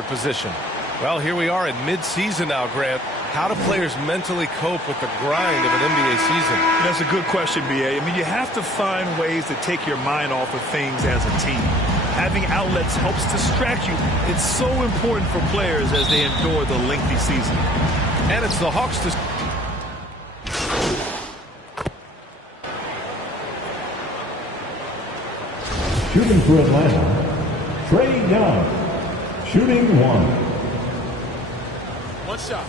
position. Well, here we are in mid-season now, Grant. How do players mentally cope with the grind of an NBA season? That's a good question, B.A. I mean, you have to find ways to take your mind off of things as a team. Having outlets helps distract you. It's so important for players as they endure the lengthy season. And it's the Hawks to... Shooting for Atlanta, Trae Young. Shooting one. One shot.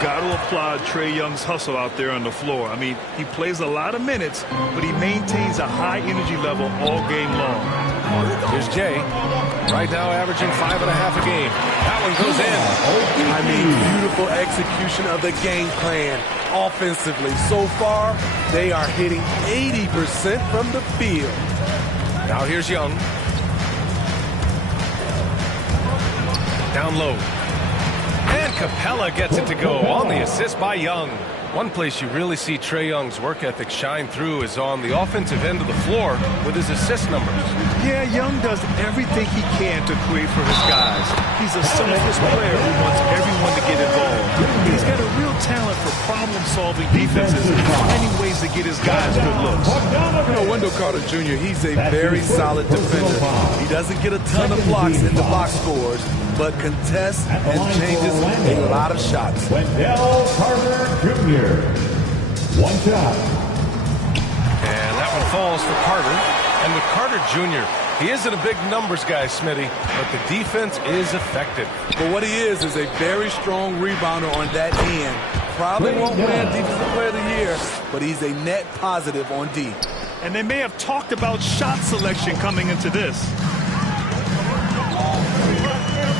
Got to applaud Trae Young's hustle out there on the floor. I mean, he plays a lot of minutes, but he maintains a high energy level all game long. Here's Jay. Right now averaging 5.5 a game. That one goes in. I mean, beautiful execution of the game plan offensively. So far, they are hitting 80% from the field. Now here's Young. Down low. And Capella gets it to go on the assist by Young. One place you really see Trae Young's work ethic shine through is on the offensive end of the floor with his assist numbers. Yeah, Young does everything he can to create for his guys. He's a selfless player who wants everyone to get involved. He's got a real talent for problem-solving defenses and finding ways to get his guys good looks. You know, Wendell Carter Jr., he's a very solid defender. He doesn't get a ton of blocks in the box scores, but contests and changes a lot of shots. Wendell Carter Jr. One shot. And that one falls for Carter. And with Carter Jr., he isn't a big numbers guy, Smitty, but the defense is effective. But what he is a very strong rebounder on that end. Probably won't win Defensive Player of the Year, but he's a net positive on D. And they may have talked about shot selection coming into this.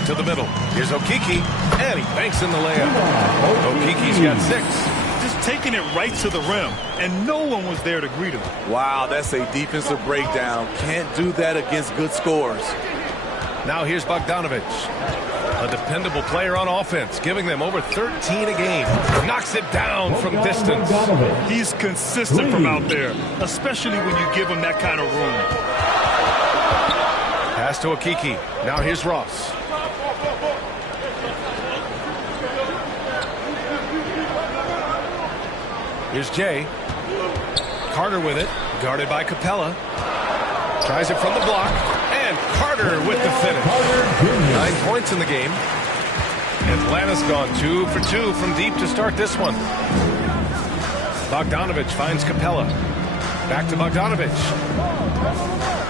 To the middle. Here's Okeke, and he banks in the layup. Okeke's got 6. Just taking it right to the rim, and no one was there to greet him. Wow, that's a defensive breakdown. Can't do that against good scores. Now here's Bogdanovic, a dependable player on offense, giving them over 13 a game. Knocks it down from distance. He's consistent from out there, especially when you give him that kind of room. Pass to Okeke. Now here's Ross. Here's Jay. Carter with it. Guarded by Capella. Tries it from the block. And Carter with the finish. 9 points in the game. Atlanta's gone 2 for 2 from deep to start this one. Bogdanovic finds Capella. Back to Bogdanovic.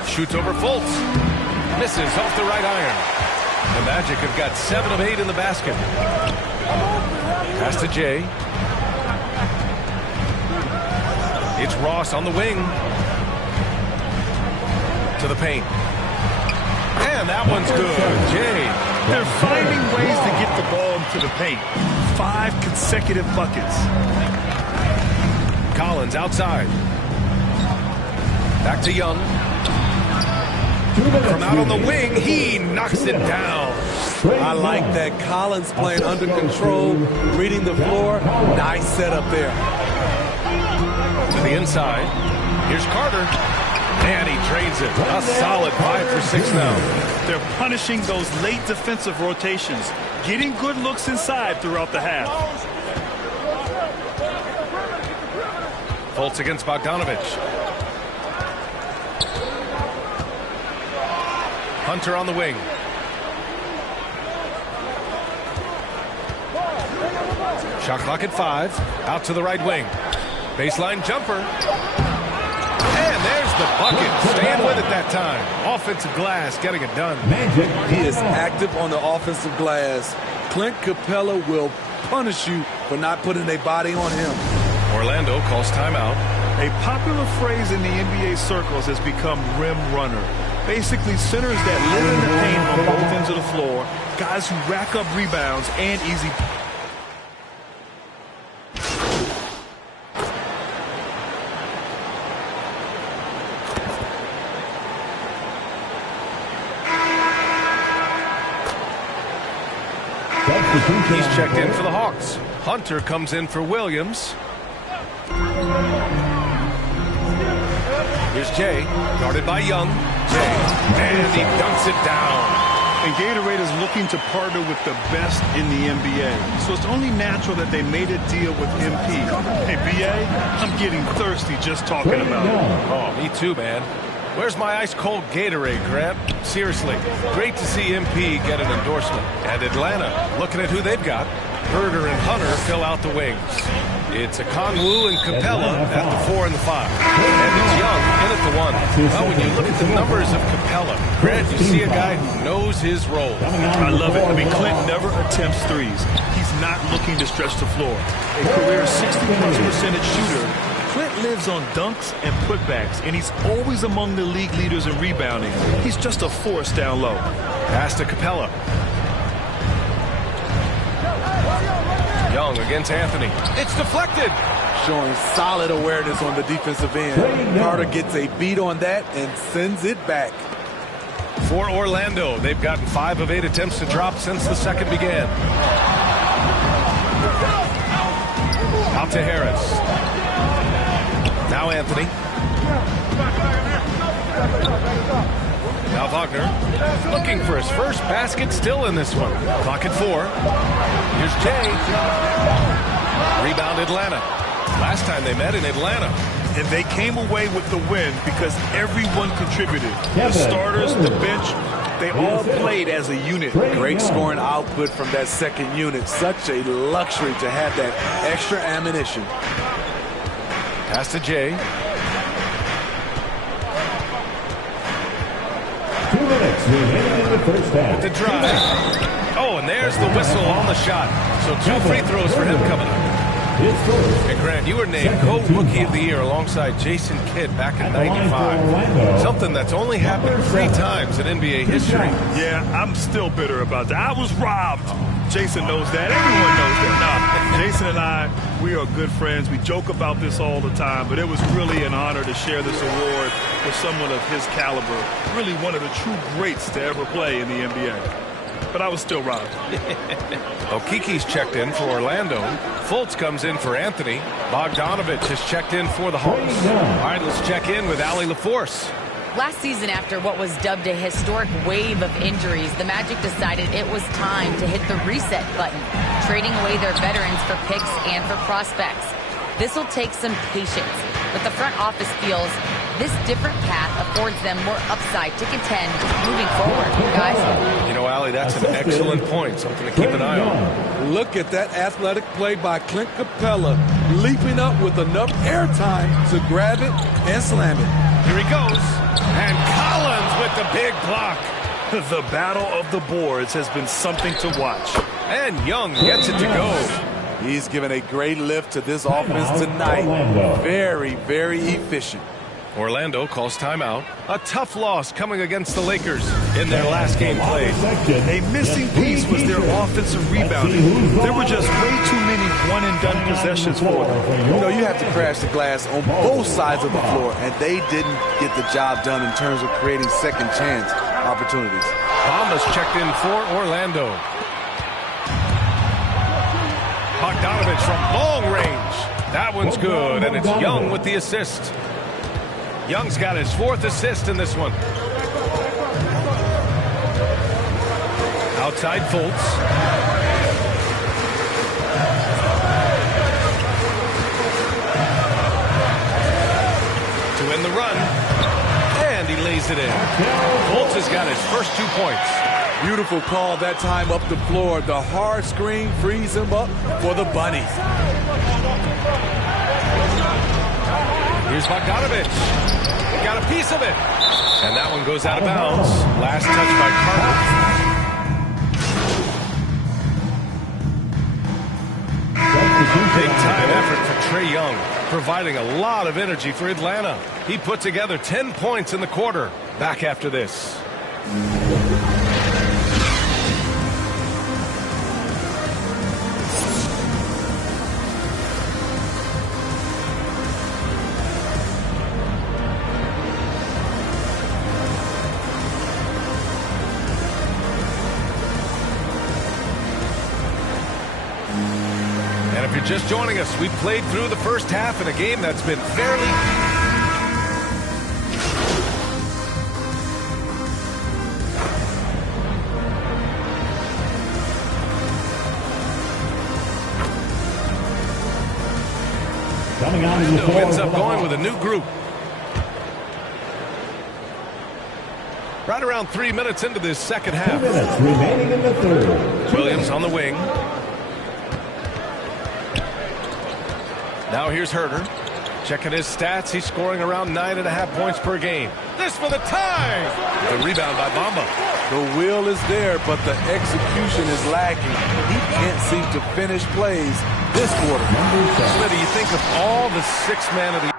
Shoots over Fultz. Misses off the right iron. The Magic have got 7 of 8 in the basket. Pass to Jay. It's Ross on the wing. To the paint. And that one's good. Jay. They're finding ways to get the ball into the paint. 5 consecutive buckets. Collins outside. Back to Young. From out on the wing, he knocks it down. I like that. Collins playing under control, reading the floor. Nice setup there. To the inside. Here's Carter. And he trades it. A solid 5 for 6 now. They're punishing those late defensive rotations, getting good looks inside throughout the half. Fultz against Bogdanovic. Hunter on the wing. Shot clock at 5. Out to the right wing. Baseline jumper. And there's the bucket. Staying with it that time. Offensive glass getting it done. He is active on the offensive glass. Clint Capella will punish you for not putting a body on him. Orlando calls timeout. A popular phrase in the NBA circles has become rim runner. Basically, centers that live in the paint on both ends of the floor, guys who rack up rebounds and easy. He's checked in for the Hawks. Hunter comes in for Williams. Here's Jay, guarded by Young. Jay, and he dunks it down. And Gatorade is looking to partner with the best in the NBA. So it's only natural that they made a deal with MP. Hey, BA, I'm getting thirsty just talking about it. Oh, me too, man. Where's my ice-cold Gatorade, Grant? Seriously, great to see MP get an endorsement. And Atlanta, looking at who they've got. Herder and Hunter fill out the wings. It's Akonwu and Capella at the 4 and the 5. And it's Young in at the 1. Well, when you look at the numbers of Capella, Grant, you see a guy who knows his role. I love it. I mean, Clint never attempts threes. He's not looking to stretch the floor. A career 60+% shooter, Clint lives on dunks and putbacks, and he's always among the league leaders in rebounding. He's just a force down low. Pass to Capella. Young against Anthony. It's deflected. Showing solid awareness on the defensive end. Carter gets a beat on that and sends it back. For Orlando, they've gotten 5 of 8 attempts to drop since the second began. Out to Harris. Now Anthony. Now Wagner looking for his first basket, still in this one. Clock at 4. Here's Jay. Rebound Atlanta. Last time they met in Atlanta. And they came away with the win because everyone contributed. The starters, the bench, they all played as a unit. Great scoring output from that second unit. Such a luxury to have that extra ammunition. Pass to Jay. 2 minutes remaining in the first half. The drive. Oh, and there's the whistle on the shot. So 2 free throws for him coming up. And Grant, you were named co-rookie of the year alongside Jason Kidd back in '95. Something that's only happened 3 times in NBA history. Yeah, I'm still bitter about that. I was robbed. Jason knows that. Everyone knows that. Nah, Jason and I, we are good friends. We joke about this all the time, but it was really an honor to share this award with someone of his caliber. Really one of the true greats to ever play in the NBA. But I was still robbed. Okiki's checked in for Orlando. Fultz comes in for Anthony. Bogdanovich is checked in for the Hawks. All right, let's check in with Allie LaForce. Last season, after what was dubbed a historic wave of injuries, the Magic decided it was time to hit the reset button, trading away their veterans for picks and for prospects. This will take some patience, but the front office feels this different path affords them more upside to contend moving forward, guys. You know, Allie, that's an excellent point. Something to keep an eye on. Look at that athletic play by Clint Capella, leaping up with enough airtime to grab it and slam it. Here he goes. And Collins with the big block. The battle of the boards has been something to watch. And Young gets it to go. He's given a great lift to this offense tonight. Very, very efficient. Orlando calls timeout. A tough loss coming against the Lakers in their last game played. A missing piece was their offensive rebounding. There were just way too many one-and-done possessions for them. You know, you have to crash the glass on both sides of the floor, and they didn't get the job done in terms of creating second chance opportunities. Panda's checked in for Orlando. Bogdanovich from long range. That one's good, and it's Young with the assist. Young's got his 4th assist in this one. Outside Fultz. To win the run. And he lays it in. Fultz has got his first 2 points. Beautiful call that time up the floor. The hard screen frees him up for the bunny. Here's Bogdanovich. Got a piece of it. And that one goes out of bounds. Last touch by Carter. Big time effort for Trae Young, providing a lot of energy for Atlanta. He put together 10 points in the quarter. Back after this. you're just joining us, we've played through the first half in a game that's been fairly... Coming out in the Who ends up going with a new group. Right around 3 minutes into this second half. 2 minutes remaining in the third. Williams on the wing. Now here's Herter. Checking his stats. He's scoring around 9.5 points per game. This for the tie. The rebound by Bamba. The will is there, but the execution is lacking. He can't seem to finish plays this quarter. Smitty, you think of all the sixth man of the...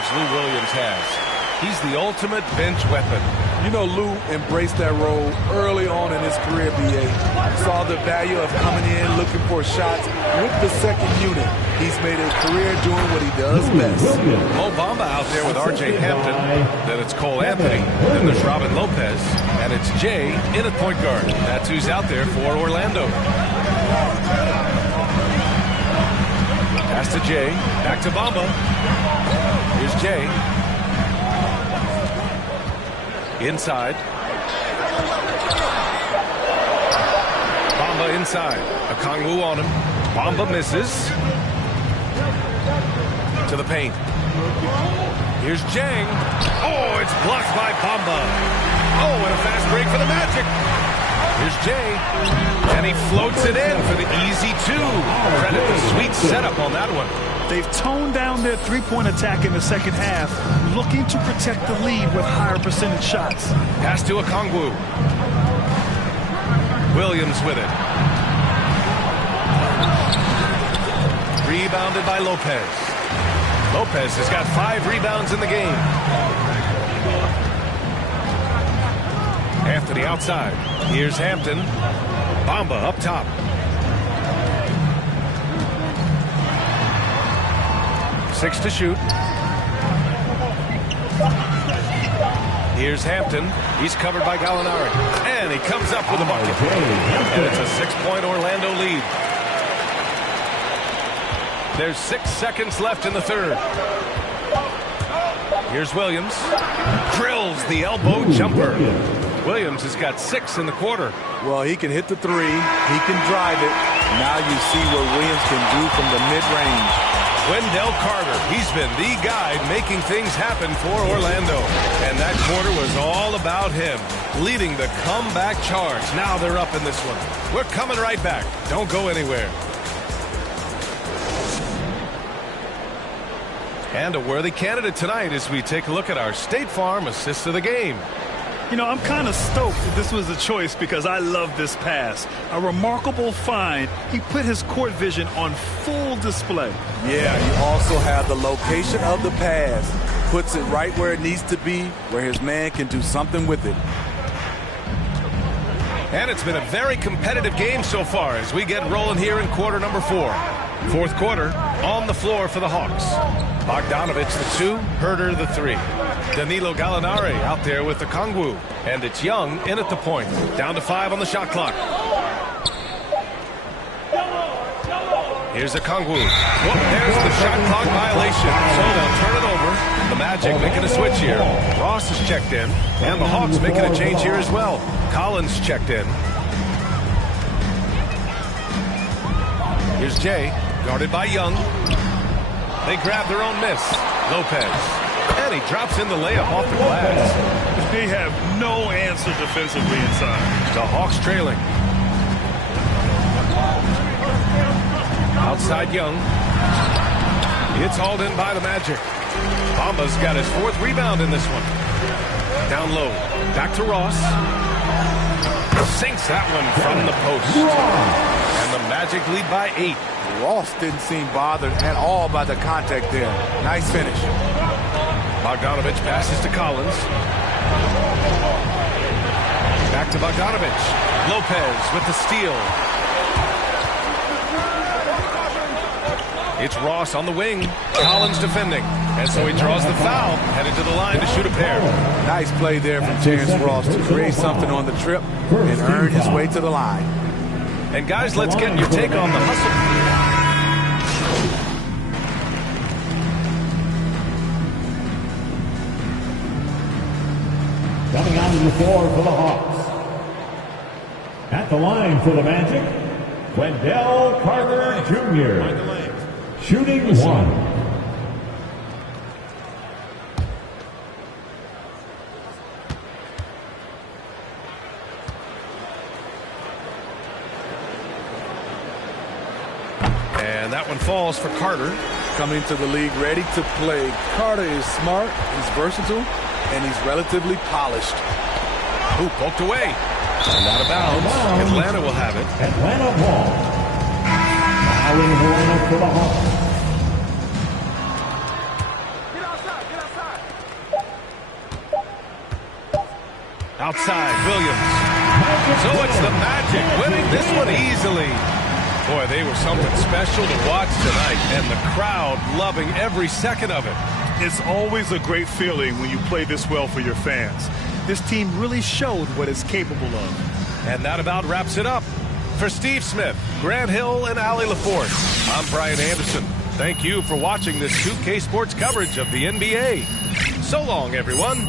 Lou Williams has. He's the ultimate bench weapon. You know, Lou embraced that role early on in his career, BA. Saw the value of coming in, looking for shots with the second unit. He's made a career doing what he does best. Mo Bamba out there with R.J. Hampton. Then it's Cole Anthony. Then there's Robin Lopez. And it's Jay in at point guard. That's who's out there for Orlando. Pass to Jay. Back to Bamba. Here's Jay. Inside. Bamba inside. Okongwu on him. Bamba misses. To the paint. Here's Jang. Oh, it's blocked by Panda. Oh, and a fast break for the Magic. Here's Jay. And he floats it in for the easy two. Credit the sweet setup on that one. They've toned down their three-point attack in the second half, looking to protect the lead with higher percentage shots. Pass to Okongwu. Williams with it. Rebounded by Lopez. Lopez has got 5 rebounds in the game. Anthony outside. Here's Hampton. Bamba up top. Six to shoot. Here's Hampton. He's covered by Gallinari. And he comes up with a bucket. And it's a 6-point Orlando lead. There's 6 seconds left in the third. Here's Williams. Drills the elbow jumper. Williams has got 6 in the quarter. Well, he can hit the three. He can drive it. Now you see what Williams can do from the mid-range. Wendell Carter, he's been the guy making things happen for Orlando. And that quarter was all about him, leading the comeback charge. Now they're up in this one. We're coming right back. Don't go anywhere. And a worthy candidate tonight as we take a look at our State Farm assist of the game. You know, I'm kind of stoked that this was a choice because I love this pass. A remarkable find. He put his court vision on full display. Yeah, you also have the location of the pass. Puts it right where it needs to be, where his man can do something with it. And it's been a very competitive game so far as we get rolling here in quarter number 4. Fourth quarter, on the floor for the Hawks. Bogdanovich the 2, Herter the 3. Danilo Gallinari out there with the Okongwu. And it's Young in at the point. Down to 5 on the shot clock. Here's the Okongwu. Well, there's the shot clock violation. So they'll turn it over. The Magic making a switch here. Ross is checked in. And the Hawks making a change here as well. Collins checked in. Here's Jay, guarded by Young. They grab their own miss. Lopez. And he drops in the layup off the glass. They have no answer defensively inside. The Hawks trailing. Outside Young. It's hauled in by the Magic. Bamba's got his 4th rebound in this one. Down low. Back to Ross. Sinks that one from the post. And the Magic lead by 8. Ross didn't seem bothered at all by the contact there. Nice finish. Bogdanovich passes to Collins. Back to Bogdanovich. Lopez with the steal. It's Ross on the wing. Collins defending. And so he draws the foul. Headed to the line to shoot a pair. Nice play there from Terrence Ross to create something on the trip and earn his way to the line. And guys, let's get your take on the hustle. Coming onto the floor for the Hawks. At the line for the Magic, Wendell Carter Jr. Shooting 1. And that one falls for Carter. Coming to the league ready to play. Carter is smart, he's versatile, and he's relatively polished. Ooh, poked away. And out of bounds. Atlanta will have it. Atlanta ball. Now in the lineup for the Hawks. Outside, Williams. So it's the Magic winning this one easily. Boy, they were something special to watch tonight, and the crowd loving every second of it. It's always a great feeling when you play this well for your fans. This team really showed what it's capable of. And that about wraps it up. For Steve Smith, Grant Hill, and Allie LaForce, I'm Brian Anderson. Thank you for watching this 2K Sports coverage of the NBA. So long, everyone.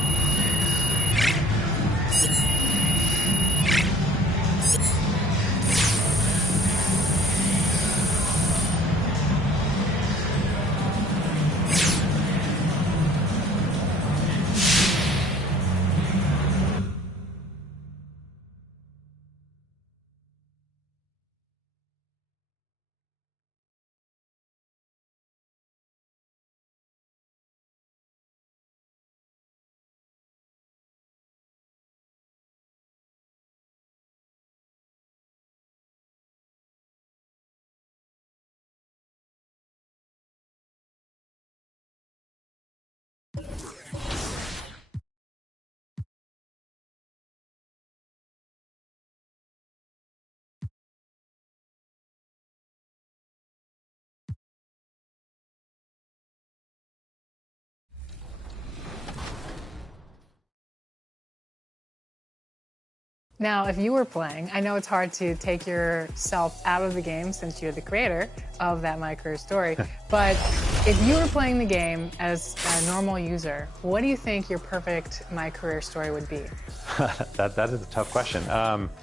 Now, if you were playing, I know it's hard to take yourself out of the game since you're the creator of that My Career story, but if you were playing the game as a normal user, what do you think your perfect My Career story would be? That is a tough question.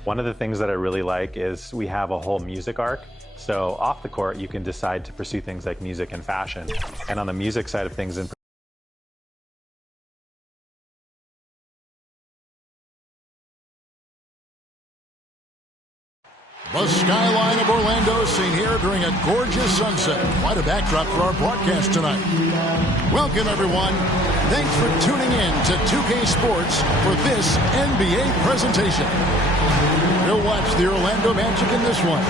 One of the things that I really like is we have a whole music arc. So off the court, you can decide to pursue things like music and fashion. And on the music side of things, the skyline of Orlando seen here during a gorgeous sunset. Quite a backdrop for our broadcast tonight. Welcome, everyone. Thanks for tuning in to 2K Sports for this NBA presentation. You'll watch the Orlando Magic in this one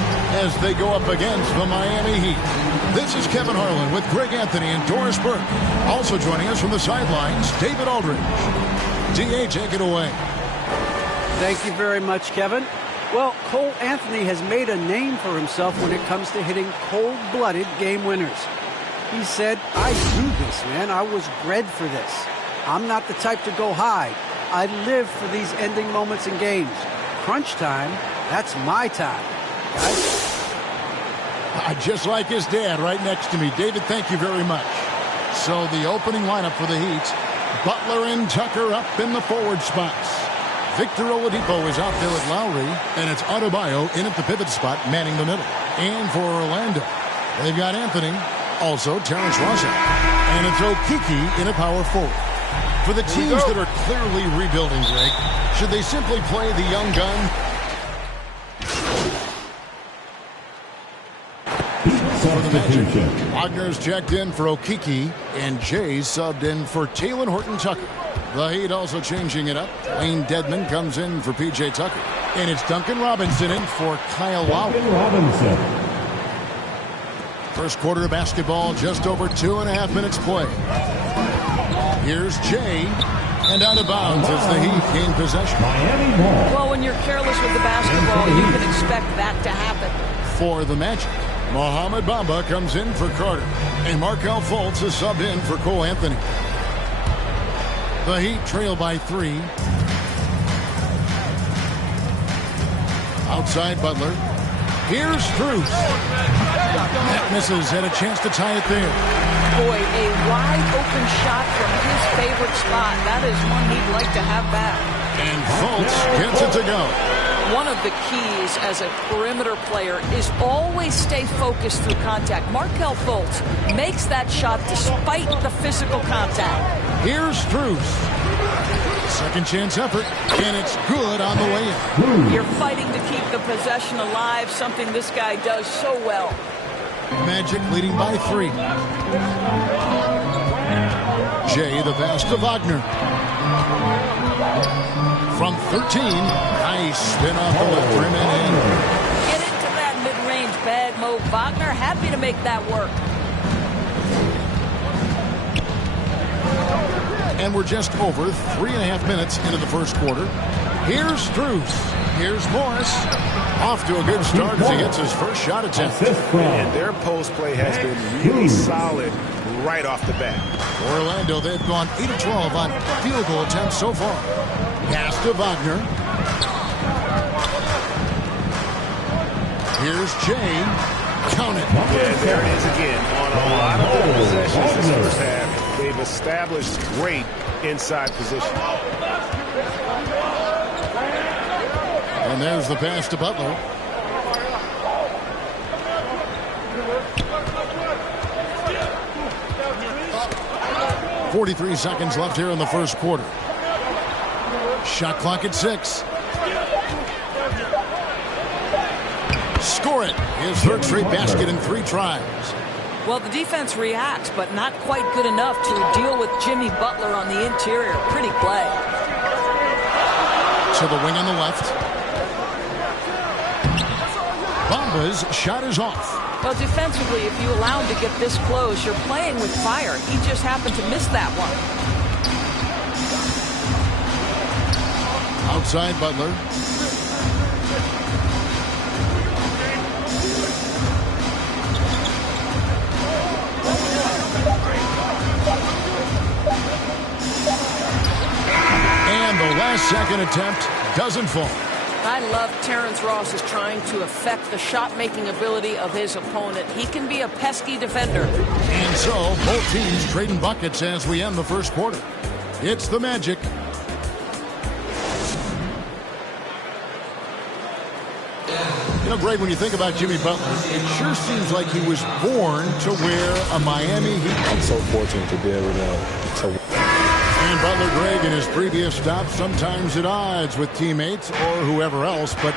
as they go up against the Miami Heat. This is Kevin Harlan with Greg Anthony and Doris Burke. Also joining us from the sidelines, David Aldridge. DA, take it away. Thank you very much, Kevin. Well, Cole Anthony has made a name for himself when it comes to hitting cold-blooded game winners. He said, I do this, man. I was bred for this. I'm not the type to go hide. I live for these ending moments in games. Crunch time, that's my time. Guys? Just like his dad right next to me. David, thank you very much. So the opening lineup for the Heat, Butler and Tucker up in the forward spots. Victor Oladipo is out there with Lowry, and it's Adebayo in at the pivot spot, manning the middle. And for Orlando, they've got Anthony, also Terrence Ross, and it's Okiki in a power forward. For the teams that are clearly rebuilding, Greg, should they simply play the young gun? For the Magic, Wagner's checked in for Okiki, and Jay's subbed in for Talen Horton-Tucker. The Heat also changing it up. Wayne Dedman comes in for P.J. Tucker. And it's Duncan Robinson in for Kyle Lowry. First quarter of basketball, just over 2.5 minutes play. Here's Jay. And out of bounds as the Heat gain possession. Well, when you're careless with the basketball, you can expect that to happen. For the Magic, Mohamed Bamba comes in for Carter. And Markelle Fultz is subbed in for Cole Anthony. The Heat trail by 3. Outside Butler. Here's Strus. That misses, had a chance to tie it there. Boy, a wide open shot from his favorite spot. That is one he'd like to have back. And Fultz gets it to go. One of the keys as a perimeter player is always stay focused through contact. Markelle Fultz makes that shot despite the physical contact. Here's Strus. Second chance effort, and it's good on the way in. You're fighting to keep the possession alive, something this guy does so well. Magic leading by 3. Jay, the pass to Wagner. From 13, nice spin off the left rim and in. Get into that mid-range bag, Mo Wagner. Happy to make that work. And we're just over 3.5 minutes into the first quarter. Here's Strus. Here's Morris. Off to a good start as he gets his first shot attempt. And their post play has been really solid right off the bat. Orlando, they've gone 8 of 12 on field goal attempts so far. Pass to Wagner. Here's Jay. Count it. Yeah, there it is again. On a lot of their possessions this first half, they've established great inside position. And there's the pass to Butler. .43 seconds left here in the first quarter. Shot clock at 6. Score it. His third straight basket in 3 tries. Well, the defense reacts, but not quite good enough to deal with Jimmy Butler on the interior. Pretty play. To the wing on the left. Bamba's shot is off. Well, defensively, if you allow him to get this close, you're playing with fire. He just happened to miss that one. Outside Butler. And the last second attempt doesn't fall. I love Terrence Ross is trying to affect the shot-making ability of his opponent. He can be a pesky defender. And so, both teams trading buckets as we end the first quarter. It's the Magic. You know, Greg, when you think about Jimmy Butler, it sure seems like he was born to wear a Miami Heat. I'm so fortunate to be able to And Butler, Greg, in his previous stops, sometimes at odds with teammates or whoever else, but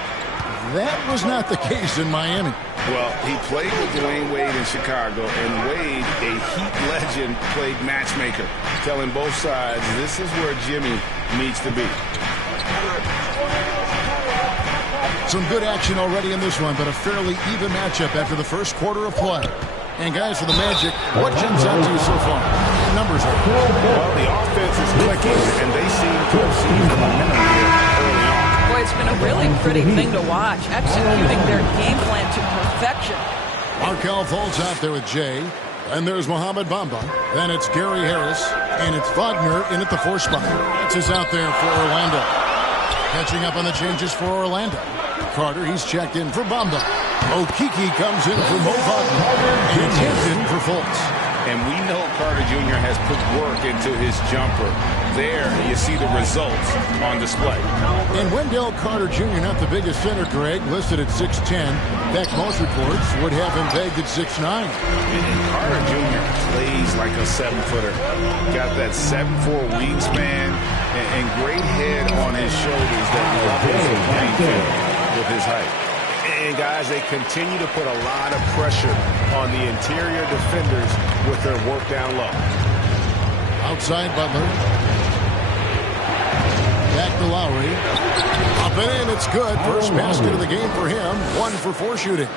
that was not the case in Miami. Well, he played with Dwayne Wade in Chicago, and Wade, a Heat legend, played matchmaker, telling both sides this is where Jimmy needs to be. Some good action already in this one, but a fairly even matchup after the first quarter of play. And guys, for the Magic, what jumps out to you so far? Numbers are good. Well, the offense is clicking, and they seem to have seized the momentum here early on. Boy, it's been a really pretty thing to watch, executing their game plan to perfection. Markelle Fultz out there with Jay. And there's Mohamed Bamba. Then it's Gary Harris. And it's Wagner in at the 4 spot. That's his out there for Orlando. Catching up on the changes for Orlando. Carter, he's checked in for Bamba. Okiki comes in for Mo Wagner. And it's Hampton for Fultz. And we know Carter Jr. has put work into his jumper. There, you see the results on display. And Wendell Carter Jr., not the biggest center, Greg, listed at 6'10". In fact, most reports would have him pegged at 6'9". And Carter Jr. plays like a 7-footer. Got that 7'4" wingspan and great head on his shoulders that levels the playing field with his height. And guys, they continue to put a lot of pressure on the interior defenders with their work down low. Outside Butler. Back to Lowry. Up and in, it's good. First basket of the game for him. 1 for 4 shooting.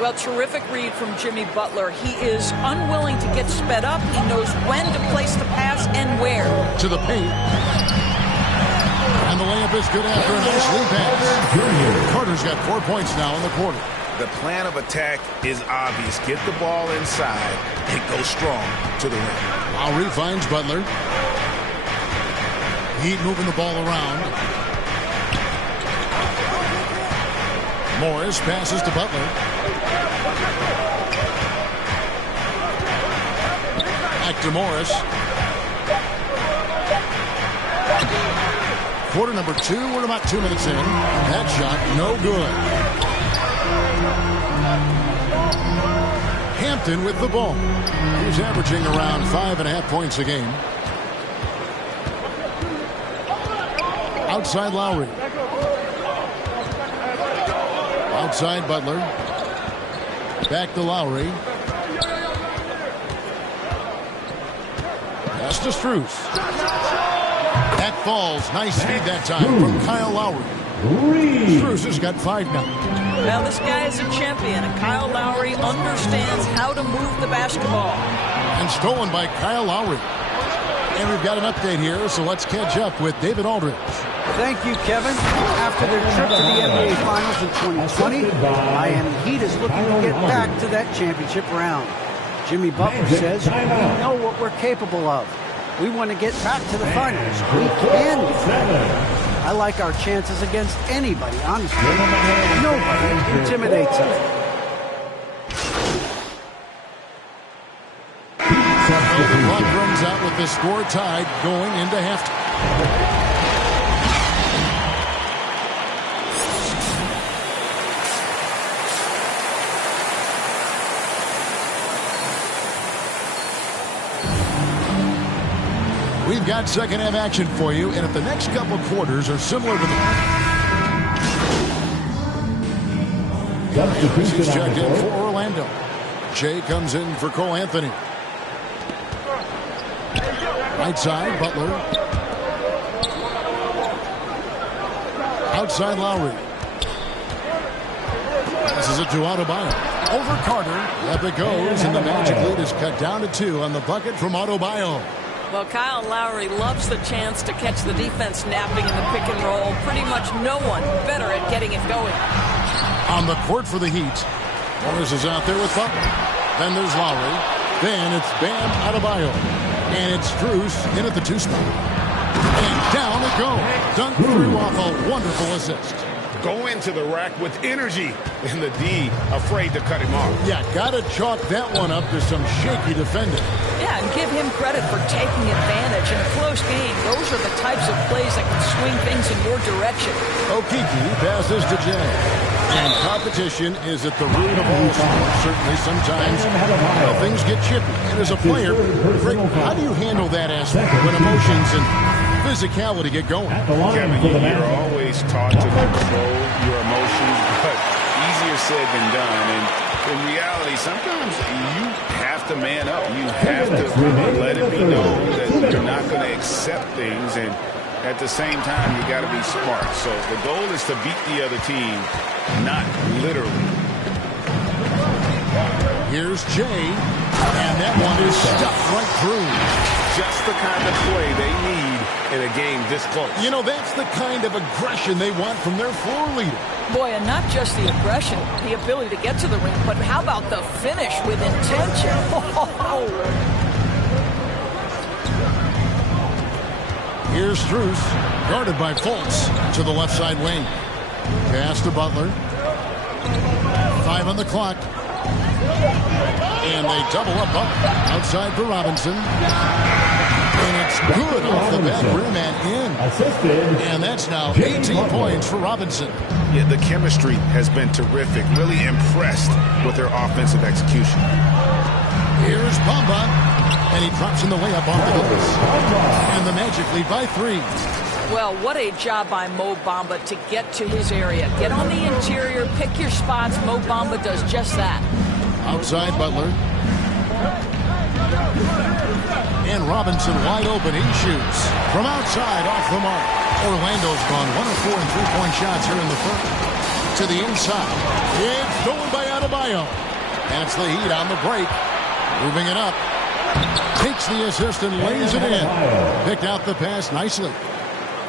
Well, terrific read from Jimmy Butler. He is unwilling to get sped up. He knows when to place the pass and where. To the paint. And the layup is good after a nice lead pass. Carter's got 4 points now in the quarter. The plan of attack is obvious. Get the ball inside and go strong to the rim. Lowry finds Butler. Heat moving the ball around. Morris passes to Butler. Back to Morris. Quarter number 2, we're about 2 minutes in. That shot, no good. Hampton with the ball. He's averaging around 5.5 points a game. Outside Lowry. Outside Butler. Back to Lowry. Pass to Strus. That falls. Nice feed that time from Kyle Lowry. Strus has got 5 now. Now this guy is a champion, and Kyle Lowry understands how to move the basketball. And stolen by Kyle Lowry. And we've got an update here, so let's catch up with David Aldridge. Thank you, Kevin. After their trip to the NBA Finals in 2020, Miami Heat is looking to get back to that championship round. Jimmy Butler says, we know what we're capable of. We want to get back to the finals. We can. I like our chances against anybody, honestly. Nobody intimidates us. The clock runs out with the score tied going into halftime. We've got second half action for you, and if the next couple of quarters are similar to the... He's checked in for Orlando. Jay comes in for Cole Anthony. Right side, Butler. Outside Lowry. This is a Adebayo. Over Carter. Up it goes, and the Magic lead is cut down to 2 on the bucket from Adebayo. Well, Kyle Lowry loves the chance to catch the defense napping in the pick and roll. Pretty much no one better at getting it going. On the court for the Heat. Morris is out there with Butler. Then there's Lowry. Then it's Bam Adebayo. And it's Strus in at the 2 spot. And down it goes. Dunk through off a wonderful assist. go into the rack with energy, and the D afraid to cut him off. Yeah, got to chalk that one up to some shaky defending. Yeah, and give him credit for taking advantage in a close game. Those are the types of plays that can swing things in your direction. Okiki passes to Jay. And competition is at the root of all sports. Certainly sometimes things get chippy. And as a player, Rick, how do you handle that aspect when emotions and physicality get going? Kevin, you're always taught to control your emotions, but easier said than done. And in reality, sometimes you have to man up. You have to let it be known that you're not going to accept things. And at the same time, you got to be smart. So the goal is to beat the other team, not literally. Here's Jay, and that one is stuffed right through. Just the kind of play they need in a game this close. You know, that's the kind of aggression they want from their floor leader. Boy, and not just the aggression, the ability to get to the ring, but how about the finish with intention? Here's Struce, guarded by Fultz, to the left side wing. Pass to Butler. 5 on the clock. And they double up outside for Robinson. And it's good off the back rim and in. And that's now 18 points for Robinson. Yeah, the chemistry has been terrific. Really impressed with their offensive execution. Here's Panda. And he drops in the layup off the glass. And the Magic lead by 3. Well, what a job by Mo Bamba to get to his area. Get on the interior, pick your spots. Mo Bamba does just that. Outside Butler. And Robinson wide open. He shoots from outside off the mark. Orlando's gone 1 of 4 in three-point shots here in the first. To the inside. It's stolen by Adebayo. That's the Heat on the break. Moving it up. Takes the assist and lays it in. Picked out the pass nicely.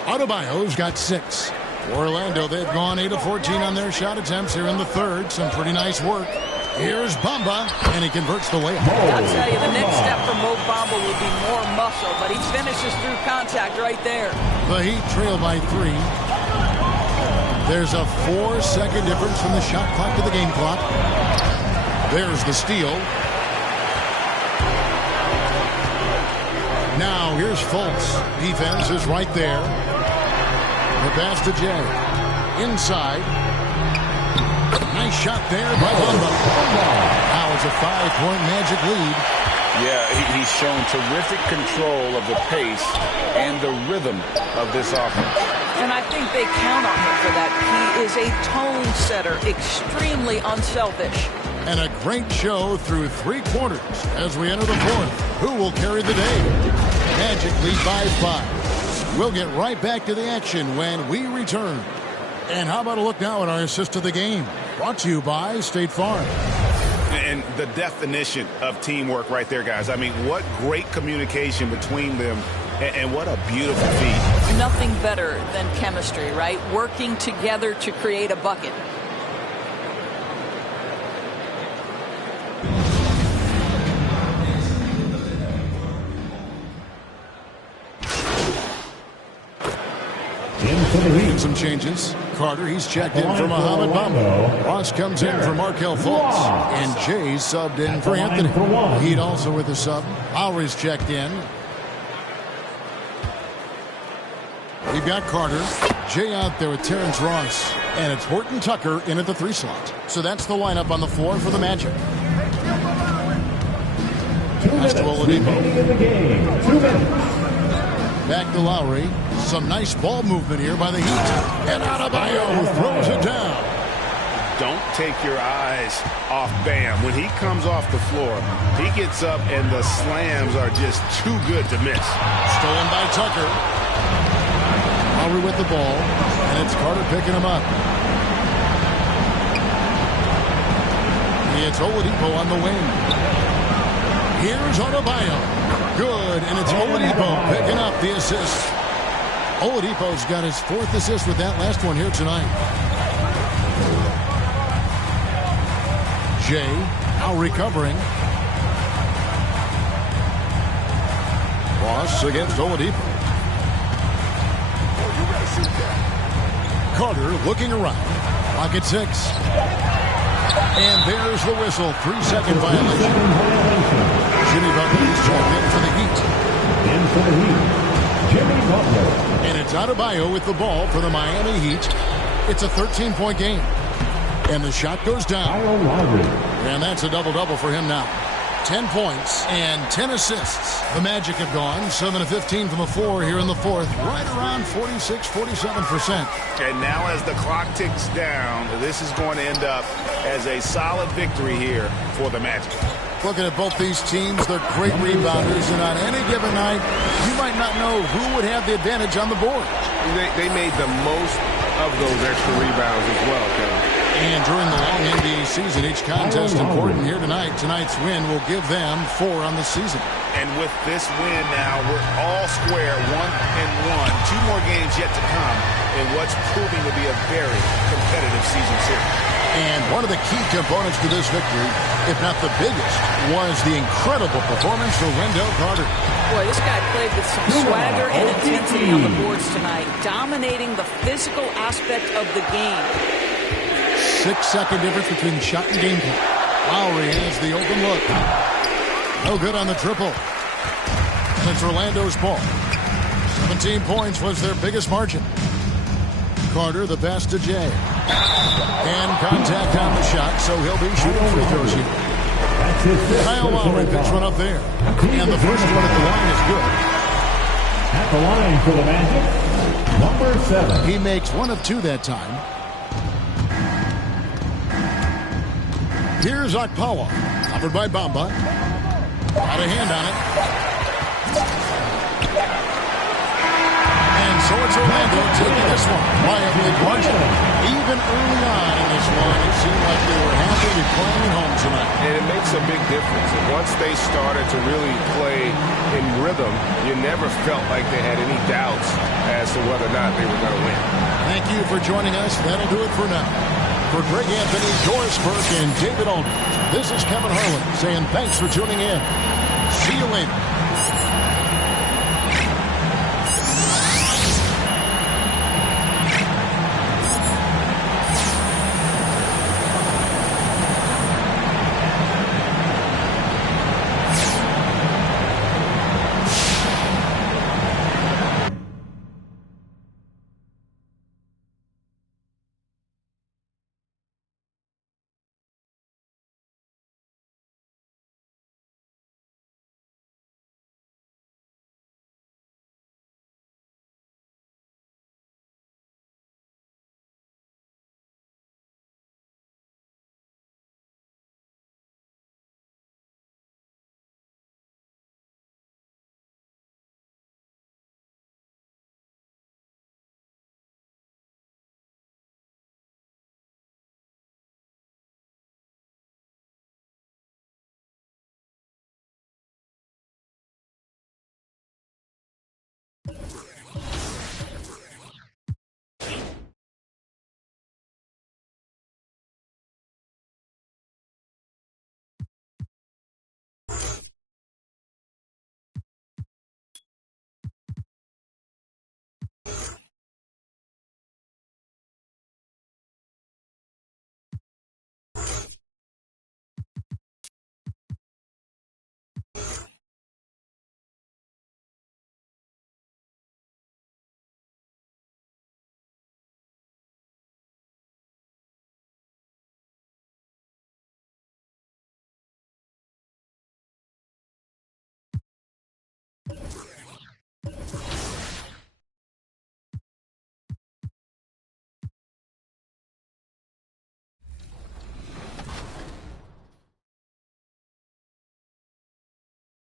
Adebayo's got 6. Orlando, they've gone 8 of 14 on their shot attempts here in the third. Some pretty nice work. Here's Bamba, and he converts the layup. I'll tell you, the next step for Mo Bamba will be more muscle, but he finishes through contact right there. The Heat trail by 3. There's a 4-second difference from the shot clock to the game clock. There's the steal. Now here's Fultz. Defense is right there. The pass to Jay. Inside. Nice shot there by Panda. Now it's a 5-point Magic lead. Yeah, he's shown terrific control of the pace and the rhythm of this offense. And I think they count on him for that. He is a tone setter, extremely unselfish. And a great show through 3 quarters as we enter the fourth. Who will carry the day? Magic lead by 5. We'll get right back to the action when we return. And how about a look now at our assist of the game? Brought to you by State Farm. And the definition of teamwork right there, guys. I mean, what great communication between them, and what a beautiful feat. Nothing better than chemistry, right? Working together to create a bucket. Making some changes. Carter, he's checked in for Mohamed Bamba. Ross comes in for Markelle Fultz. And Jay subbed in for Anthony. Heat also with a sub. Lowry's checked in. We've got Carter. Jay out there with Terrence Ross. And it's Horton Tucker in at the 3 slot. So that's the lineup on the floor for the Magic. 2 minutes remaining in the game. 2 minutes. Back to Lowry. Some nice ball movement here by the Heat. And Adebayo throws it down. Don't take your eyes off Bam. When he comes off the floor, he gets up and the slams are just too good to miss. Stolen by Tucker. Lowry with the ball. And it's Carter picking him up. It's Oladipo on the wing. Here's Adebayo. Good, and it's Oladipo picking up the assist. Oladipo's got his 4th assist with that last one here tonight. Jay now recovering. Ross against Oladipo. Carter looking around. Pocket 6. And there's the whistle. 3-second violation. Jimmy Butler is checked in for the Heat. In for the Heat, Jimmy Butler. And it's Adebayo with the ball for the Miami Heat. It's a 13-point game. And the shot goes down. And that's a double-double for him now. 10 points and 10 assists. The Magic have gone 7 of 15 from the floor here in the fourth. Right around 46-47%. And now as the clock ticks down, this is going to end up as a solid victory here for the Magic. Looking at both these teams, they're great rebounders, and on any given night, you might not know who would have the advantage on the board. They made the most of those extra rebounds as well, Kevin. And during the long NBA season, each contest important here tonight. Tonight's win will give them 4 on the season. And with this win now, we're all square, 1-1. 2 more games yet to come in what's proving to be a very competitive season series. And one of the key components to this victory, if not the biggest, was the incredible performance for Wendell Carter. Boy, this guy played with some swagger and intensity on the boards tonight, dominating the physical aspect of the game. 6-second difference between shot and game clock. Lowry has the open look. No good on the triple. It's Orlando's ball. 17 points was their biggest margin. Carter the pass to Jay. And contact on the shot, so he'll be shooting free throws here. Kyle Lowry picks one up there. And the first one at the line is good. At the line for the Magic, number 7. He makes 1 of 2 that time. Here's Akpawa, covered by Bamba. Got a hand on it. And so it's Orlando taking this one by a big margin. Even early on in this one, it seemed like they were happy to be playing at home tonight. And it makes a big difference. And once they started to really play in rhythm, you never felt like they had any doubts as to whether or not they were going to win. Thank you for joining us. That'll do it for now. For Greg Anthony, Doris Burke, and David Aldridge, this is Kevin Harlan saying thanks for tuning in. See you later.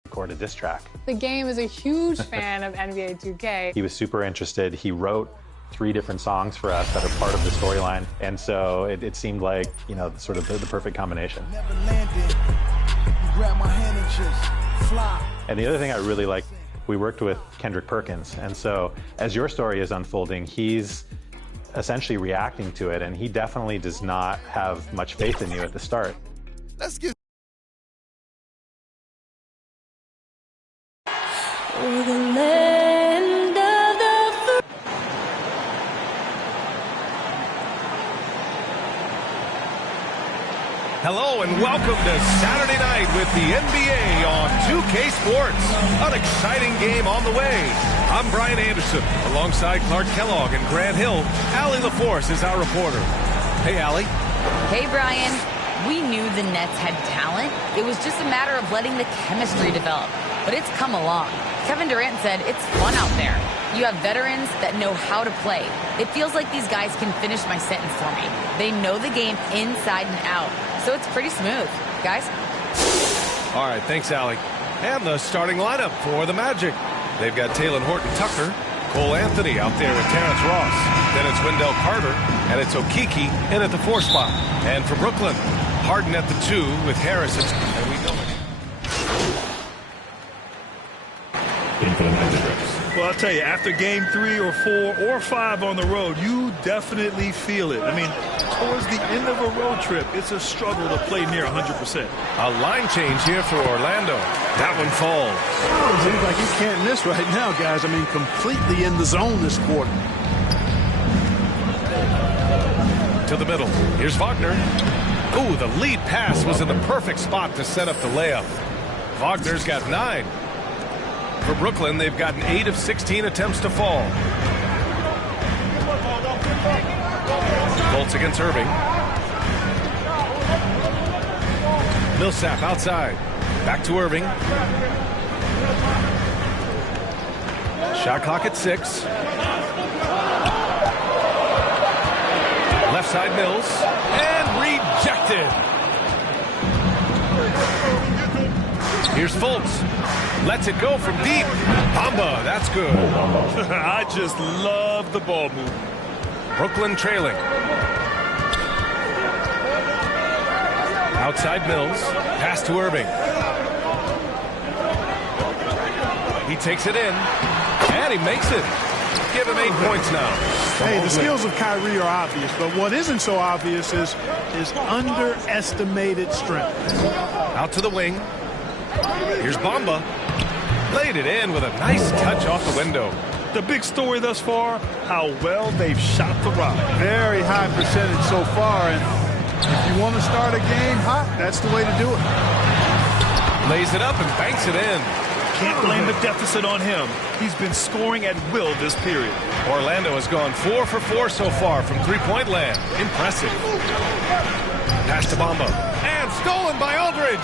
Record a diss track. The game is a huge fan of NBA 2K. He was super interested. He wrote 3 different songs for us that are part of the storyline, and so it seemed like, you know, sort of the perfect combination. Never landed. You grab my hand and just fly. And the other thing I really liked, we worked with Kendrick Perkins, and so as your story is unfolding, he's essentially reacting to it, and he definitely does not have much faith in you at the start. Let's get Hello and welcome to Saturday night with the NBA on 2K Sports. An exciting game on the way. I'm Brian Anderson alongside Clark Kellogg and Grant Hill. Allie LaForce is our reporter. Hey, Allie. Hey, Brian. We knew the Nets had talent. It was just a matter of letting the chemistry develop. But it's come along. Kevin Durant said it's fun out there. You have veterans that know how to play. It feels like these guys can finish my sentence for me. They know the game inside and out. So it's pretty smooth. Guys? All right, thanks, Allie. And the starting lineup for the Magic. They've got Talen Horton-Tucker, Cole Anthony out there with Terrence Ross. Then it's Wendell Carter, and it's Okeke in at the 4 spot. And for Brooklyn, Harden at the 2 with Harris. And we know it. Well, I'll tell you, after game 3 or 4 or 5 on the road, you definitely feel it. I mean, towards the end of a road trip, it's a struggle to play near 100%. A line change here for Orlando. That one falls. Seems like he can't miss right now, guys. I mean, completely in the zone this quarter. To the middle. Here's Wagner. Ooh, the lead pass was in the perfect spot to set up the layup. Wagner's got 9. For Brooklyn, they've gotten 8 of 16 attempts to fall. Bolts against Irving. Millsap outside. Back to Irving. Shot clock at 6. Left side Mills. And rejected. Here's Fultz. Lets it go from deep. Panda, that's good. I just love the ball movement. Brooklyn trailing. Outside Mills. Pass to Irving. He takes it in. And he makes it. Give him 8 points now. Hey, the skills of Kyrie are obvious, but what isn't so obvious is his underestimated strength. Out to the wing. Here's Bamba. Laid it in with a nice touch off the window. The big story thus far, how well they've shot the rock. Very high percentage so far, and if you want to start a game hot, that's the way to do it. Lays it up and banks it in. Can't blame the deficit on him. He's been scoring at will this period. Orlando has gone 4 for 4 so far from three-point land. Impressive. Pass to Bamba. And stolen by Aldridge.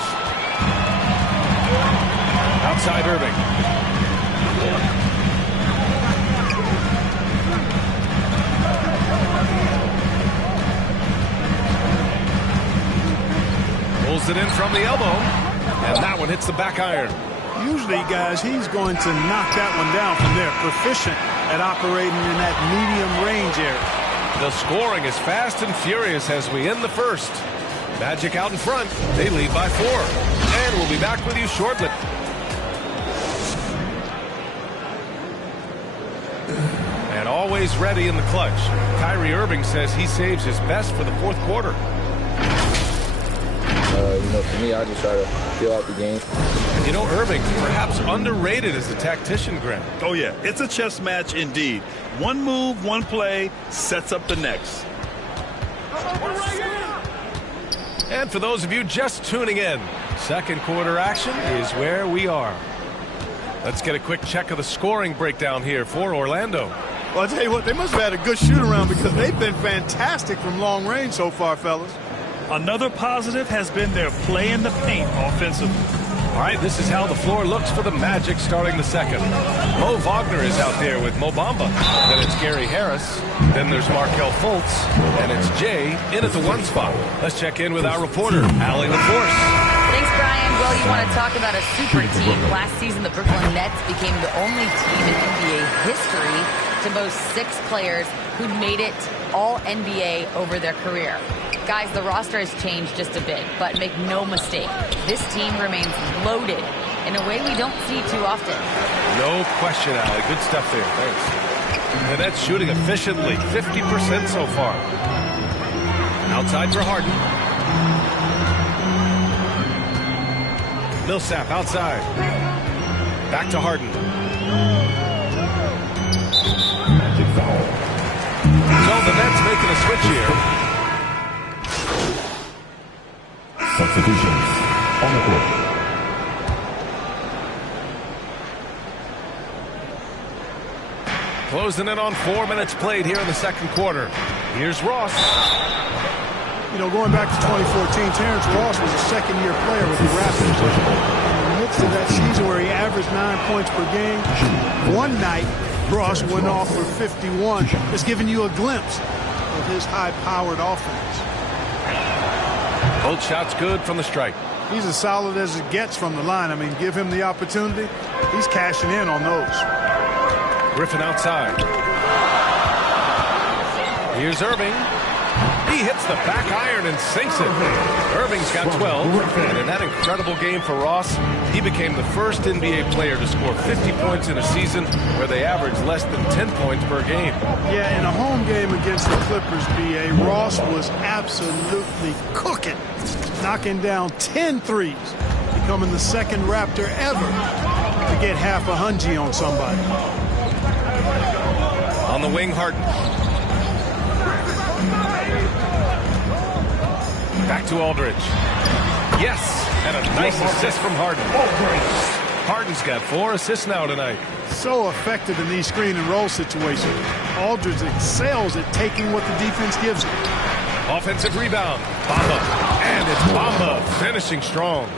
Outside Irving. Pulls it in from the elbow. And that one hits the back iron. Usually, guys, he's going to knock that one down from there. Proficient at operating in that medium range area. The scoring is fast and furious as we end the first. Magic out in front. They lead by 4. And we'll be back with you shortly. And always ready in the clutch. Kyrie Irving says he saves his best for the 4th quarter. For me, I just try to feel out the game. You know, Irving, perhaps underrated as a tactician, Grant. Oh, yeah. It's a chess match indeed. One move, one play sets up the next. And for those of you just tuning in, 2nd quarter action is where we are. Let's get a quick check of the scoring breakdown here for Orlando. Well, I'll tell you what, they must have had a good shoot-around because they've been fantastic from long range so far, fellas. Another positive has been their play in the paint offensively. All right, this is how the floor looks for the Magic starting the 2nd. Mo Wagner is out there with Mo Bamba. Then it's Gary Harris. Then there's Markelle Fultz. And it's Jay in at the 1 spot. Let's check in with our reporter, Allie LaForce. Thanks, Brian. Well, you want to talk about a super team. Last season, the Brooklyn Nets became the only team in NBA history to boast 6 players who'd made it all NBA over their career. Guys, the roster has changed just a bit, but make no mistake, this team remains loaded in a way we don't see too often. No question, Allie. Good stuff there. Thanks. The Nets shooting efficiently, 50% so far. Outside for Harden. Millsap outside. Back to Harden. Magic foul. So the Nets making a switch here. Substitutions on the court. Closing in on 4 minutes played here in the second quarter. Here's Ross. You know, going back to 2014, Terrence Ross was a second-year player with the Raptors. In the midst of that season where he averaged 9 points per game, one night Ross went off for 51. Just giving you a glimpse of his high-powered offense. Both shots good from the strike. He's as solid as it gets from the line. I mean, give him the opportunity. He's cashing in on those. Griffin outside. Here's Irving. He hits the back iron and sinks it. Irving's got 12. And in that incredible game for Ross, he became the first NBA player to score 50 points in a season where they averaged less than 10 points per game. Yeah, in a home game against the Clippers, B.A., Ross was absolutely cooking, knocking down 10 threes, becoming the second Raptor ever to get half a hungy on somebody. On the wing, Harden. Back to Aldridge. Yes, and a nice assist from Harden. Harden's got 4 assists now tonight. So effective in these screen and roll situations. Aldridge excels at taking what the defense gives him. Offensive rebound. Bamba. And it's Bamba finishing strong.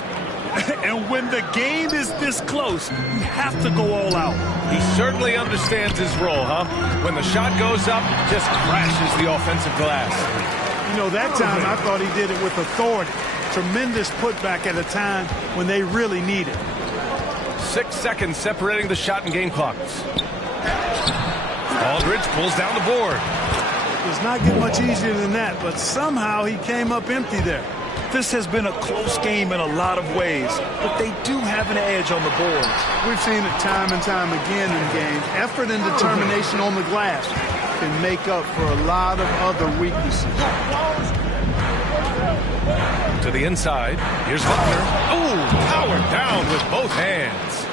And when the game is this close, you have to go all out. He certainly understands his role, huh? When the shot goes up, just crashes the offensive glass. You know, that time I thought he did it with authority. Tremendous putback at a time when they really need it. 6 seconds separating the shot and game clocks. Aldridge pulls down the board. Does not get much easier than that, but somehow he came up empty there. This has been a close game in a lot of ways, but they do have an edge on the boards. We've seen it time and time again in games. Effort and determination on the glass can make up for a lot of other weaknesses. To the inside. Here's Butler. Oh, powered down with both hands.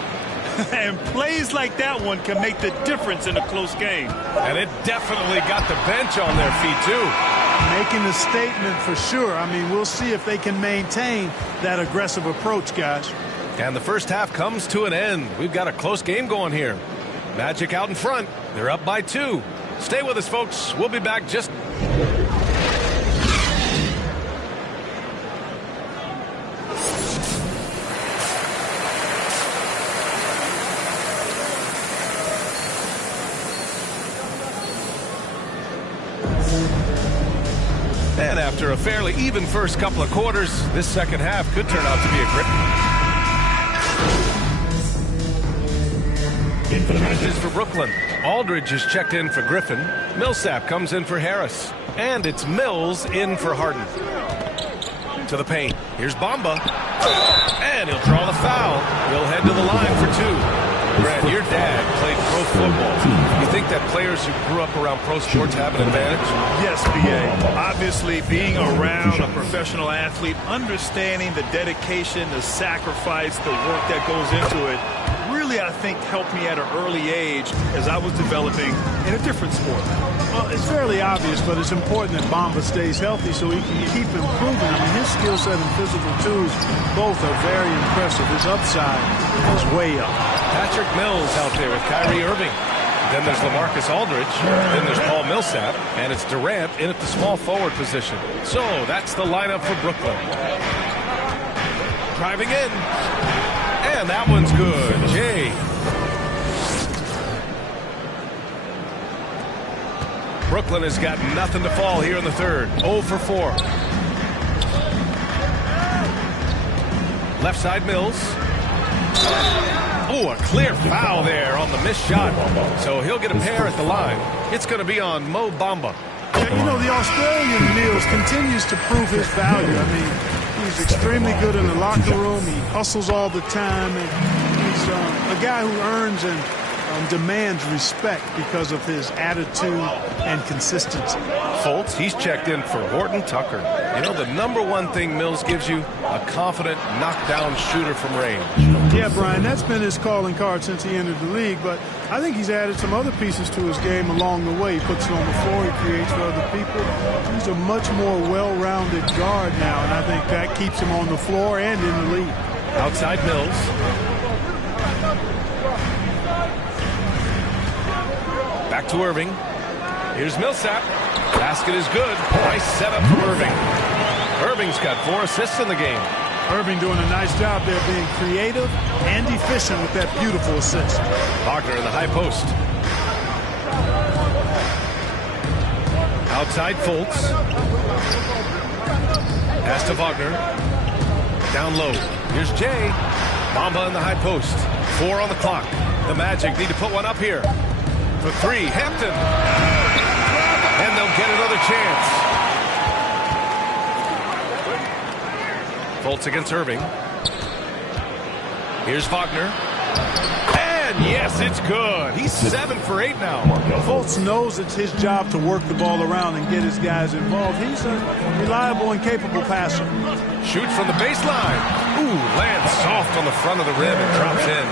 And plays like that one can make the difference in a close game. And it definitely got the bench on their feet, too. Making a statement for sure. I mean, we'll see if they can maintain that aggressive approach, guys. And the first half comes to an end. We've got a close game going here. Magic out in front. They're up by 2. Stay with us, folks. We'll be back just... And after a fairly even first couple of quarters, this second half could turn out to be a great... This is for Brooklyn. Aldridge is checked in for Griffin. Millsap comes in for Harris. And it's Mills in for Harden. To the paint. Here's Bamba. And he'll draw the foul. He'll head to the line for 2. Brad, your dad played pro football. You think that players who grew up around pro sports have an advantage? Yes, B.A. Obviously, being around a professional athlete, understanding the dedication, the sacrifice, the work that goes into it, really, I think, helped me at an early age as I was developing in a different sport. Well, it's fairly obvious, but it's important that Bamba stays healthy so he can keep improving. I mean, his skill set and physical tools both are very impressive. His upside is way up. Patrick Mills out there with Kyrie Irving. Then there's LaMarcus Aldridge. Then there's Paul Millsap. And it's Durant in at the small forward position. So that's the lineup for Brooklyn. Driving in. And that one's good. Jay. Brooklyn has got nothing to fall here in the third. 0 for 4. Left side Mills. Oh, a clear foul there on the missed shot. So he'll get a pair at the line. It's going to be on Mo Bamba. Yeah, you know, the Australian Mills continues to prove his value. I mean, he's extremely good in the locker room. He hustles all the time. And he's a guy who earns and demands respect because of his attitude and consistency. Fultz, he's checked in for Horton Tucker. You know, the number one thing Mills gives you, a confident knockdown shooter from range. Yeah, Brian, that's been his calling card since he entered the league, but I think he's added some other pieces to his game along the way. He puts it on the floor, he creates for other people. He's a much more well-rounded guard now, and I think that keeps him on the floor and in the league. Outside Mills. Back to Irving. Here's Millsap. Basket is good. Nice setup from Irving. Irving's got 4 assists in the game. Irving doing a nice job there being creative and efficient with that beautiful assist. Wagner in the high post. Outside Fultz. Pass to Wagner. Down low. Here's Jay. Bamba in the high post. 4 on the clock. The Magic need to put one up here. For 3, Hampton. And they'll get another chance. Fultz against Irving. Here's Wagner. And yes, it's good. He's 7 for 8 now. Fultz knows it's his job to work the ball around and get his guys involved. He's a reliable and capable passer. Shoots from the baseline. Ooh, lands soft on the front of the rim and drops in.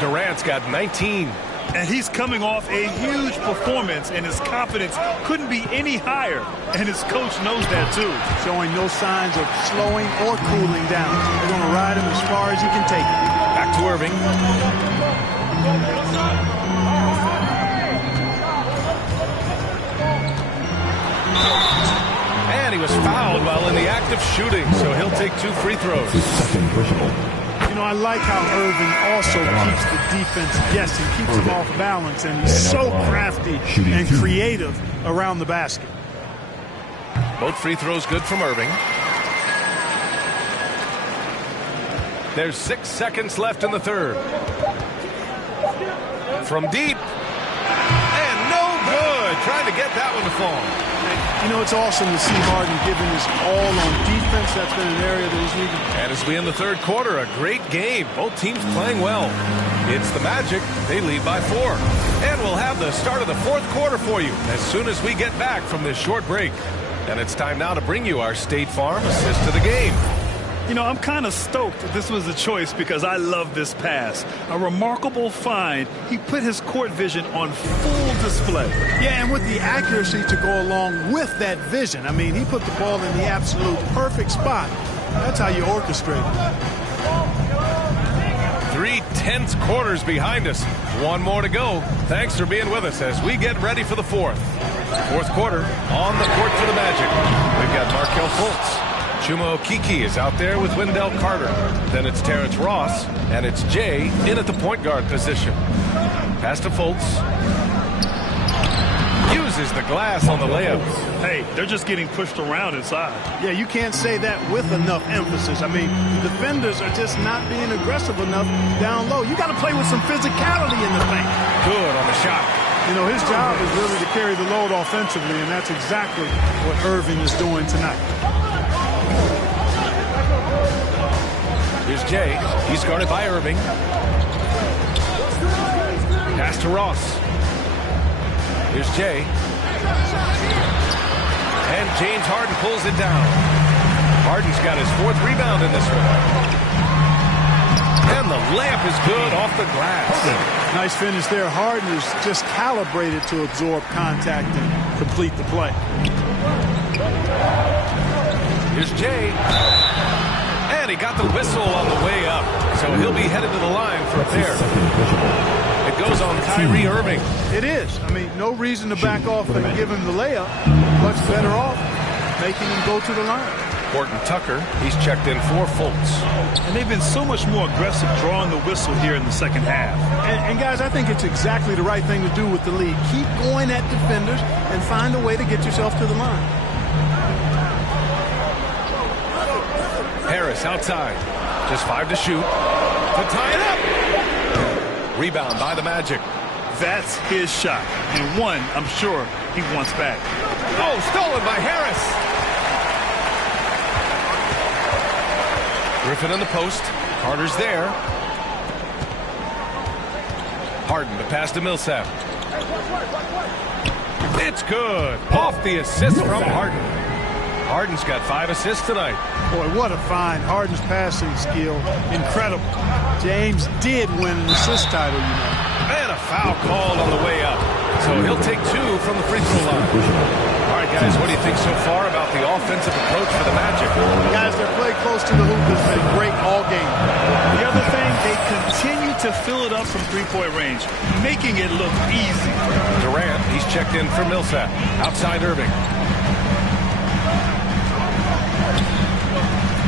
Durant's got 19. And he's coming off a huge performance, and his confidence couldn't be any higher. And his coach knows that, too. Showing no signs of slowing or cooling down. They're going to ride him as far as he can take it. Back to Irving. And he was fouled while in the act of shooting, so he'll take 2 free throws. You know, I like how Irving also keeps the defense guessing, keeps them off balance, and he's so crafty and creative around the basket. Both free throws good from Irving. There's 6 seconds left in the third. From deep. And no good. Trying to get that one to fall. You know, it's awesome to see Harden giving his all on defense. That's been an area that he's needed. And as we end the third quarter, a great game. Both teams playing well. It's the Magic. They lead by 4. And we'll have the start of the fourth quarter for you as soon as we get back from this short break. And it's time now to bring you our State Farm assist to the game. You know, I'm kind of stoked that this was a choice because I love this pass. A remarkable find. He put his court vision on full display. Yeah, and with the accuracy to go along with that vision. I mean, he put the ball in the absolute perfect spot. That's how you orchestrate it. 3 tense quarters behind us. 1 more to go. Thanks for being with us as we get ready for the fourth. Fourth quarter on the court for the Magic. We've got Markelle Fultz. Chuma Okeke is out there with Wendell Carter. Then it's Terrence Ross, and it's Jay in at the point guard position. Pass to Fultz. Uses the glass on the layup. Hey, they're just getting pushed around inside. Yeah, you can't say that with enough emphasis. I mean, the defenders are just not being aggressive enough down low. You got to play with some physicality in the paint. Good on the shot. You know, his job is really to carry the load offensively, and that's exactly what Irving is doing tonight. Here's Jay. He's guarded by Irving. Pass to Ross. Here's Jay. And James Harden pulls it down. Harden's got his 4th rebound in this one. And the layup is good off the glass. Nice finish there. Harden is just calibrated to absorb contact and complete the play. Here's Jay. And he got the whistle on the way up. So he'll be headed to the line for a pair. It goes on Kyrie Irving. It is. I mean, no reason to back off and give him the layup. Much better off making him go to the line. Horton Tucker, he's checked in for Fultz. And they've been so much more aggressive drawing the whistle here in the second half. And guys, I think it's exactly the right thing to do with the lead. Keep going at defenders and find a way to get yourself to the line. Harris outside. Just 5 to shoot. To tie it up. Rebound by the Magic. That's his shot. And one, I'm sure, he wants back. Oh, stolen by Harris. Griffin in the post. Carter's there. Harden to pass to Millsap. It's good. Off the assist from Harden. Harden's got 5 assists tonight. Boy, what a find. Harden's passing skill, incredible. James did win an assist title, you know. And a foul called on the way up. So he'll take 2 from the free throw line. All right, guys, what do you think so far about the offensive approach for the Magic? Guys, their play close to the hoop has been great all game. The other thing, they continue to fill it up from three-point range, making it look easy. Durant, he's checked in for Millsap. Outside Irving.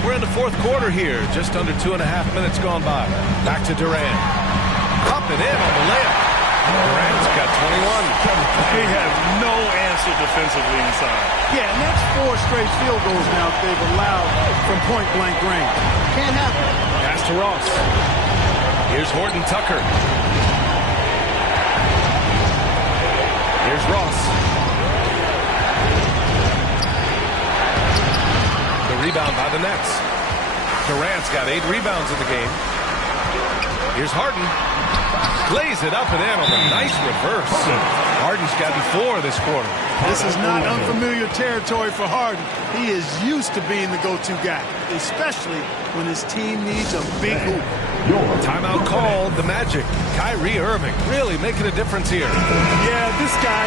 We're in the fourth quarter here. Just under 2.5 minutes gone by. Back to Durant. Up and in on the layup. Durant's got 21. They have no answer defensively inside. Yeah, and that's 4 straight field goals now they've allowed from point-blank range. Can't happen. Pass to Ross. Here's Horton Tucker. Here's Ross. The rebound by the Nets. Durant's got 8 rebounds in the game. Here's Harden. Lays it up and in on the nice reverse. Harden's gotten 4 this quarter. This is not unfamiliar territory for Harden. He is used to being the go-to guy, especially when his team needs a big hoop. Timeout called, the Magic. Kyrie Irving really making a difference here. Yeah, this guy...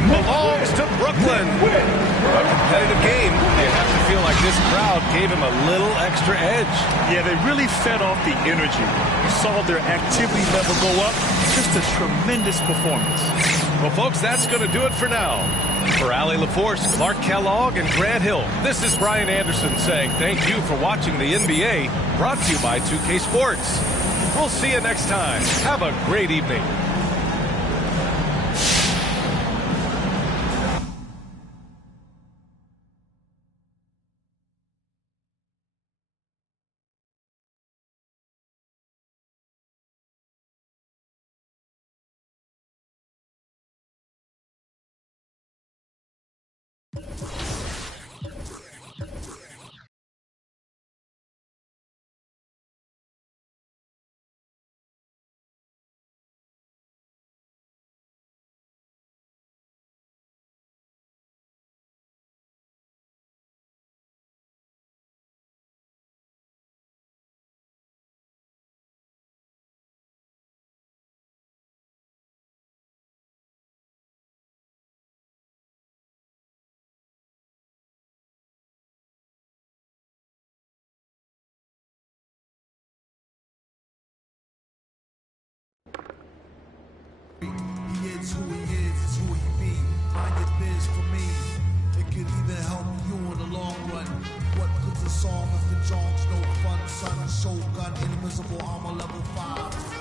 belongs to Brooklyn. A competitive game. You have to feel like this crowd gave him a little extra edge. Yeah, they really fed off the energy. You saw their activity level go up. Just a tremendous performance. Well, folks, that's going to do it for now. For Allie LaForce, Clark Kellogg, and Grant Hill, this is Brian Anderson saying thank you for watching the NBA, brought to you by 2K Sports. We'll see you next time. Have a great evening. It's who he is, it's who he be. Mind your biz for me. It could even help you in the long run. What good's a song if the jong's no fun, son? Shogun, invisible armor level 5.